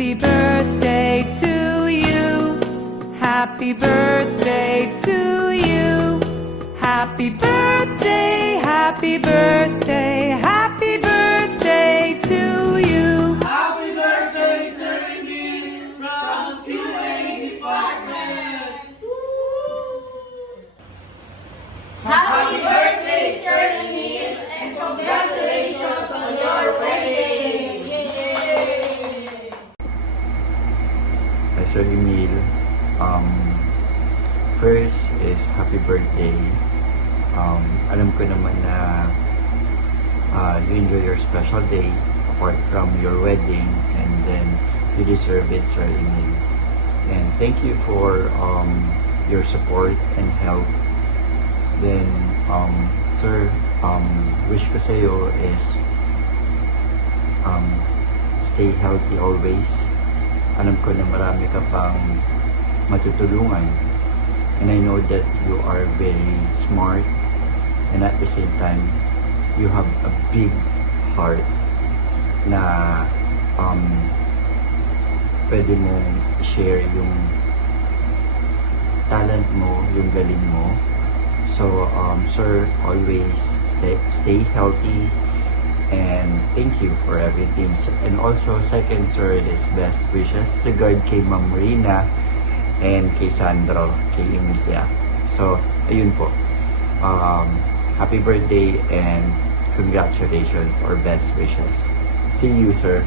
Happy birthday to you. Happy birthday to you. Happy birthday, happy birthday, happy birthday to you. Happy birthday, Sir Emil, from QA Department! Happy birthday, Sir Emil, and congratulations on your wedding! Yay! Hi, Sir Emil. First is happy birthday. Alam ko naman na you enjoy your special day apart from your wedding, and then you deserve it, Sir Emil. And thank you for your support and help. Then, sir, wish ko sa'yo is stay healthy always. Alam ko na marami ka pang matutulungan. And I know that you are very smart, and at the same time, you have a big heart na pwede mong share yung talent mo, yung galing mo. So, sir, always stay healthy, and thank you for everything. And also, second, sir, is best wishes regard kay Ma'am Rina and kay Sandro, kay Emilia. So, ayun po. Happy birthday and congratulations or best wishes. See you, sir.